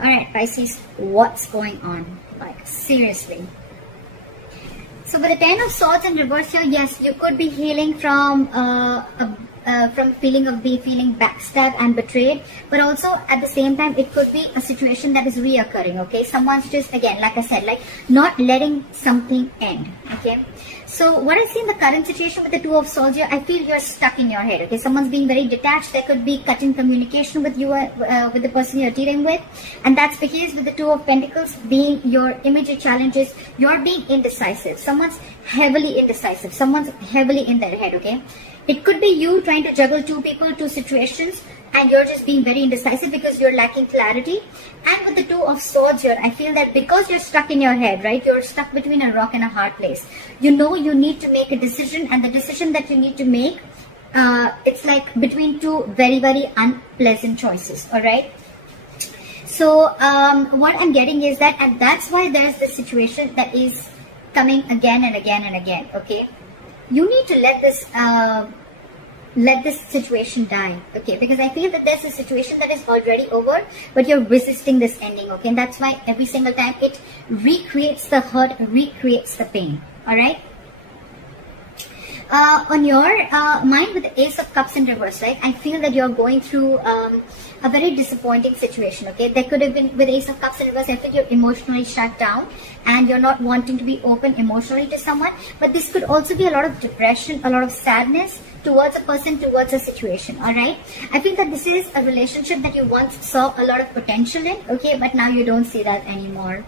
Alright, Pisces, what's going on? Like, seriously. So with the Ten of Swords in reverse here, yes, you could be healing from feeling of feeling backstabbed and betrayed, but also at the same time it could be a situation that is reoccurring. Okay, someone's just, again, like I said, like not letting something end. Okay, so what I see in the current situation with the Two of Swords here, I feel you're stuck in your head. Okay, someone's being very detached. There could be cut in communication with you, with the person you're dealing with, and that's because with the Two of Pentacles being your immediate challenges, you're being indecisive. Someone's heavily indecisive. Someone's heavily in their head. Okay, it could be you trying to juggle two people, two situations, and you're just being very indecisive because you're lacking clarity. And with the Two of Swords here, I feel that because you're stuck in your head, right? You're stuck between a rock and a hard place. You know you need to make a decision, and the decision that you need to make, it's like between two very, very unpleasant choices, all right? So what I'm getting is that, and that's why there's this situation that is coming again and again and again, okay? You need to let this situation die, okay? Because I feel that there's a situation that is already over, but you're resisting this ending, okay? And that's why every single time it recreates the hurt, recreates the pain, all right? On your mind with the Ace of Cups in reverse, right? I feel that you're going through a very disappointing situation, okay? There could have been, with Ace of Cups in reverse, I feel you're emotionally shut down and you're not wanting to be open emotionally to someone. But this could also be a lot of depression, a lot of sadness towards a person, towards a situation, all right? I feel that this is a relationship that you once saw a lot of potential in, okay? But now you don't see that anymore.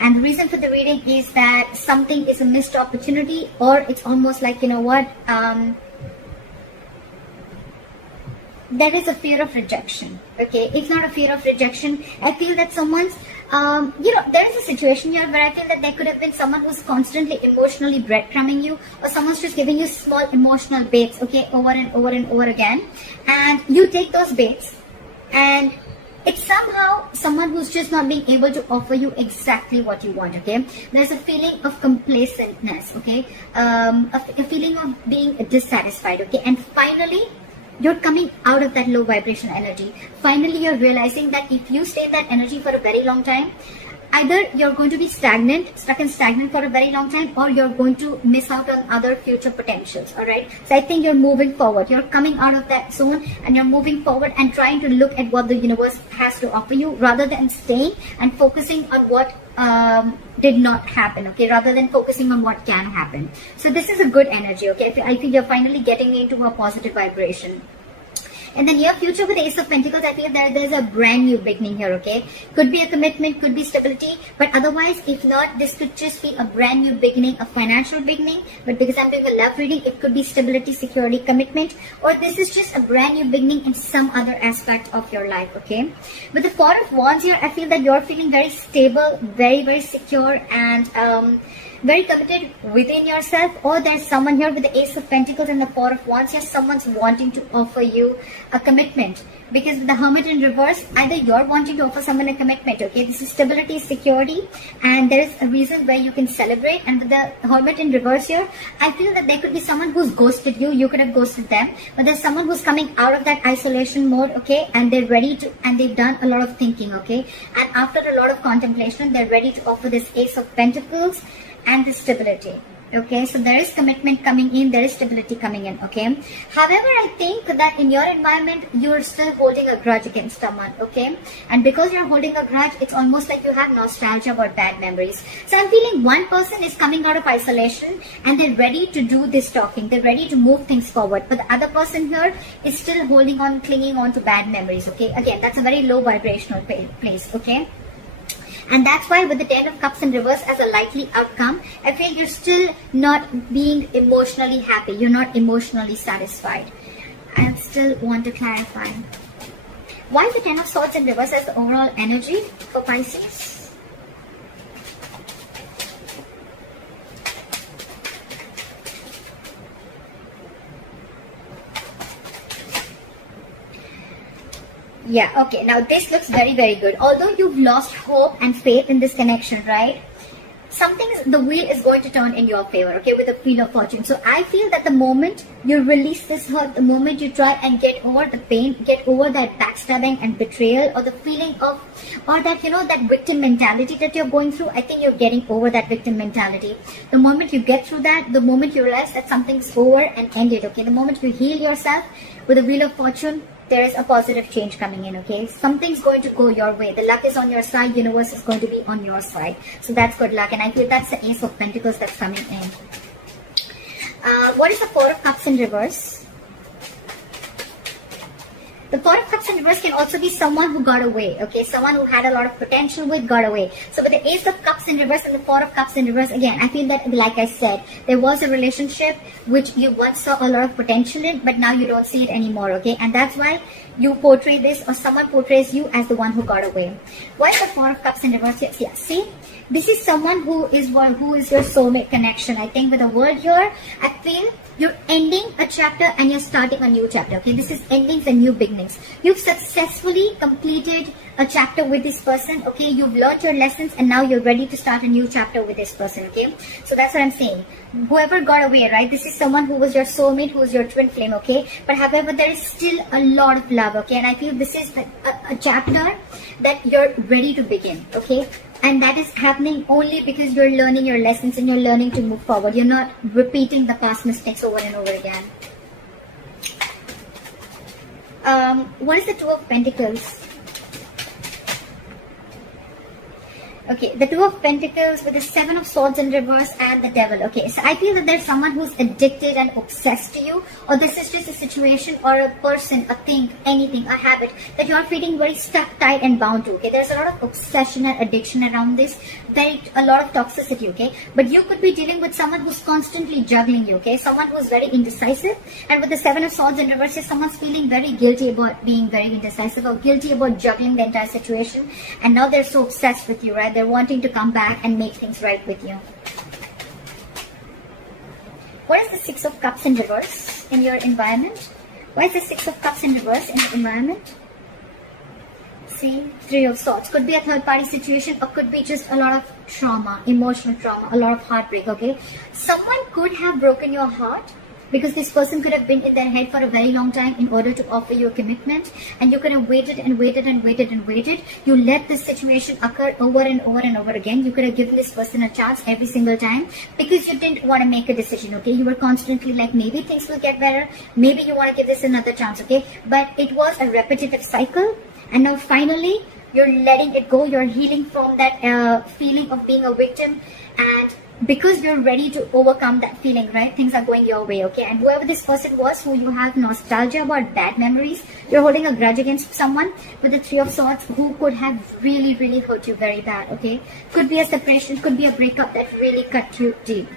And the reason for the reading is that something is a missed opportunity, or it's almost like, you know what, there is a fear of rejection, okay? If not a fear of rejection, I feel that someone's, there is a situation here where I feel that there could have been someone who's constantly emotionally breadcrumbing you, or someone's just giving you small emotional baits, okay, over and over and over again. And you take those baits, and it's somehow someone who's just not being able to offer you exactly what you want, okay? There's a feeling of complacentness, okay? A feeling of being dissatisfied, okay? And finally, you're coming out of that low vibration energy. Finally, you're realizing that if you stay in that energy for a very long time, either you're going to be stuck and stagnant for a very long time, or you're going to miss out on other future potentials, all right? So I think you're moving forward. You're coming out of that zone and you're moving forward and trying to look at what the universe has to offer you, rather than staying and focusing on what did not happen, okay, rather than focusing on what can happen. So this is a good energy, okay? I feel you're finally getting into a positive vibration. In the near future with Ace of Pentacles, I feel there's a brand new beginning here, okay? Could be a commitment, could be stability, but otherwise, if not, this could just be a brand new beginning, a financial beginning. But because I'm doing a love reading, it could be stability, security, commitment, or this is just a brand new beginning in some other aspect of your life, okay? With the Four of Wands here, I feel that you're feeling very stable, very, very secure, and very committed within yourself. Or there's someone here with the Ace of Pentacles and the Four of Wands here, someone's wanting to offer you a commitment. Because with the Hermit in reverse, either you're wanting to offer someone a commitment, okay? This is stability, security, and there is a reason where you can celebrate. And with the Hermit in reverse here, I feel that there could be someone who's ghosted you. You could have ghosted them, but there's someone who's coming out of that isolation mode, okay? And they're ready to, and they've done a lot of thinking, okay? And after a lot of contemplation, they're ready to offer this Ace of Pentacles and the stability, okay? So there is commitment coming in, there is stability coming in, okay? However, I think that in your environment, you're still holding a grudge against someone, okay? And because you're holding a grudge, it's almost like you have nostalgia about bad memories. So I'm feeling one person is coming out of isolation and they're ready to do this talking, they're ready to move things forward, but the other person here is still holding on, clinging on to bad memories, okay? Again, that's a very low vibrational place, okay? And that's why with the Ten of Cups in reverse as a likely outcome, I feel you're still not being emotionally happy. You're not emotionally satisfied. I still want to clarify. Why the Ten of Swords in reverse as the overall energy for Pisces? Yeah, okay, now this looks very, very good. Although you've lost hope and faith in this connection, right? the wheel is going to turn in your favor, okay, with the wheel of fortune. So I feel that the moment you release this hurt, the moment you try and get over the pain, get over that backstabbing and betrayal, or the feeling of, or that, that victim mentality that you're going through, I think you're getting over that victim mentality. The moment you get through that, the moment you realize that something's over and ended, okay, the moment you heal yourself with the wheel of fortune, there is a positive change coming in, okay? Something's going to go your way. The luck is on your side. Universe is going to be on your side. So that's good luck. And I feel that's the Ace of Pentacles that's coming in. What is the Four of Cups in reverse? The Four of Cups in reverse can also be someone who got away, okay? Someone who had a lot of potential with got away. So with the Ace of Cups in reverse and the Four of Cups in reverse, again, I feel that, like I said, there was a relationship which you once saw a lot of potential in, but now you don't see it anymore, okay? And that's why you portray this, or someone portrays you as the one who got away. Why is the Four of Cups in reverse? Yes, yeah. See, this is someone who is your soulmate connection. I think with the word here, I feel you're ending a chapter and you're starting a new chapter, okay? This is endings and new beginnings. You've successfully completed a chapter with this person, okay? You've learned your lessons and now you're ready to start a new chapter with this person, okay? So that's what I'm saying. Whoever got away, right? This is someone who was your soulmate, who was your twin flame, okay? But however, there is still a lot of love, okay? And I feel this is a chapter that you're ready to begin, okay? And that is happening only because you're learning your lessons and you're learning to move forward. You're not repeating the past mistakes over and over again. What is the Two of Pentacles? Okay, the Two of Pentacles with the Seven of Swords in reverse and the Devil. Okay, so I feel that there's someone who's addicted and obsessed to you, or this is just a situation or a person, a thing, anything, a habit that you're feeling very stuck, tight and bound to. Okay, there's a lot of obsession and addiction around this, a lot of toxicity, okay? But you could be dealing with someone who's constantly juggling you, okay? Someone who's very indecisive, and with the Seven of Swords in reverse, someone's feeling very guilty about being very indecisive or guilty about juggling the entire situation, and now they're so obsessed with you, right? They're wanting to come back and make things right with you. What is the Six of Cups in reverse in your environment? Why is the Six of Cups in reverse in the environment? See, Three of Swords. Could be a third party situation, or could be just a lot of trauma, emotional trauma, a lot of heartbreak, okay? Someone could have broken your heart, because this person could have been in their head for a very long time in order to offer you a commitment, and you could have waited and waited and waited and waited. You let this situation occur over and over and over again. You could have given this person a chance every single time because you didn't want to make a decision, okay? You were constantly like, maybe things will get better, maybe you want to give this another chance, okay? But it was a repetitive cycle, and now finally you're letting it go. You're healing from that feeling of being a victim, and because you're ready to overcome that feeling, right? Things are going your way, okay? And whoever this person was, who you have nostalgia about, bad memories, you're holding a grudge against someone with the Three of Swords who could have really, really hurt you very bad, okay? Could be a separation, could be a breakup that really cut you deep.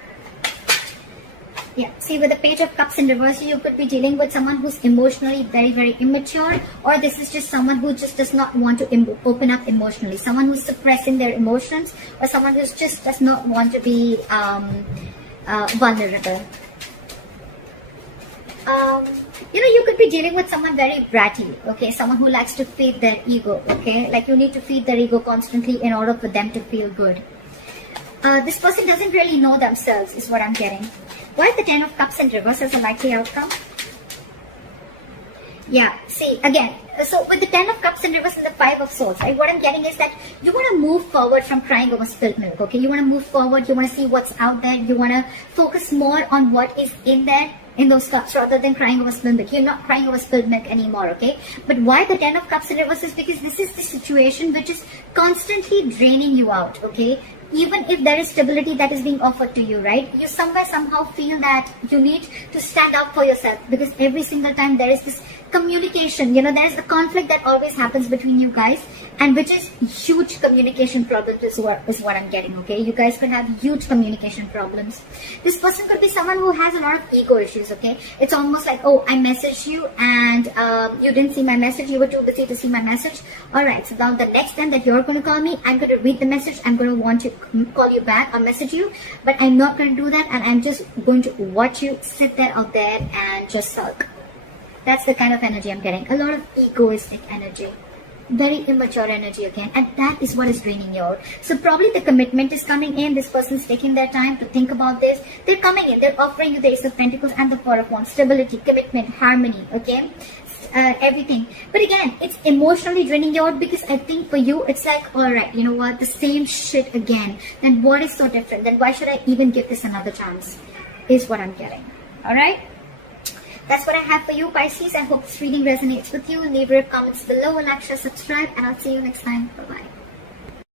Yeah, see, with the Page of Cups in reverse, you could be dealing with someone who's emotionally very, very immature, or this is just someone who just does not want to open up emotionally, someone who's suppressing their emotions, or someone who just does not want to be vulnerable. You could be dealing with someone very bratty, okay? Someone who likes to feed their ego, okay? Like you need to feed their ego constantly in order for them to feel good. This person doesn't really know themselves, is what I'm getting. Why is the Ten of Cups in reverse as a likely outcome? Yeah, see, again, so with the Ten of Cups in reverse and the Five of Swords, right, what I'm getting is that you want to move forward from crying over spilled milk, okay? You want to move forward, you want to see what's out there, you want to focus more on what is in there, in those cups, rather than crying over spilled milk. You're not crying over spilled milk anymore, okay? But why the Ten of Cups in reverse is because this is the situation which is constantly draining you out, okay? Even if there is stability that is being offered to you, right? You somehow feel that you need to stand up for yourself, because every single time there is this communication, there is a conflict that always happens between you guys, and which is huge communication problems is what I'm getting, okay? You guys could have huge communication problems. This person could be someone who has a lot of ego issues, okay? It's almost like, oh, I messaged you and you didn't see my message, you were too busy to see my message. Alright, so now the next time that you're going to call me, I'm going to read the message, I'm going to want to call you back or message you, but I'm not going to do that, and I'm just going to watch you sit there out there and just sulk. That's the kind of energy I'm getting. A lot of egoistic energy. very immature energy again, and that is what is draining you out. So probably the commitment is coming in. This person's taking their time to think about this. They're coming in, they're offering you the Ace of Pentacles and the Four of Wands. Stability, commitment, harmony, okay, everything. But again, it's emotionally draining you out, because I think for you it's like, all right, you know what, the same shit again. Then what is so different? Then why should I even give this another chance, is what I'm getting. All right, that's what I have for you, Pisces. I hope this reading resonates with you. Leave your comments below, like, share, subscribe, and I'll see you next time. Bye bye.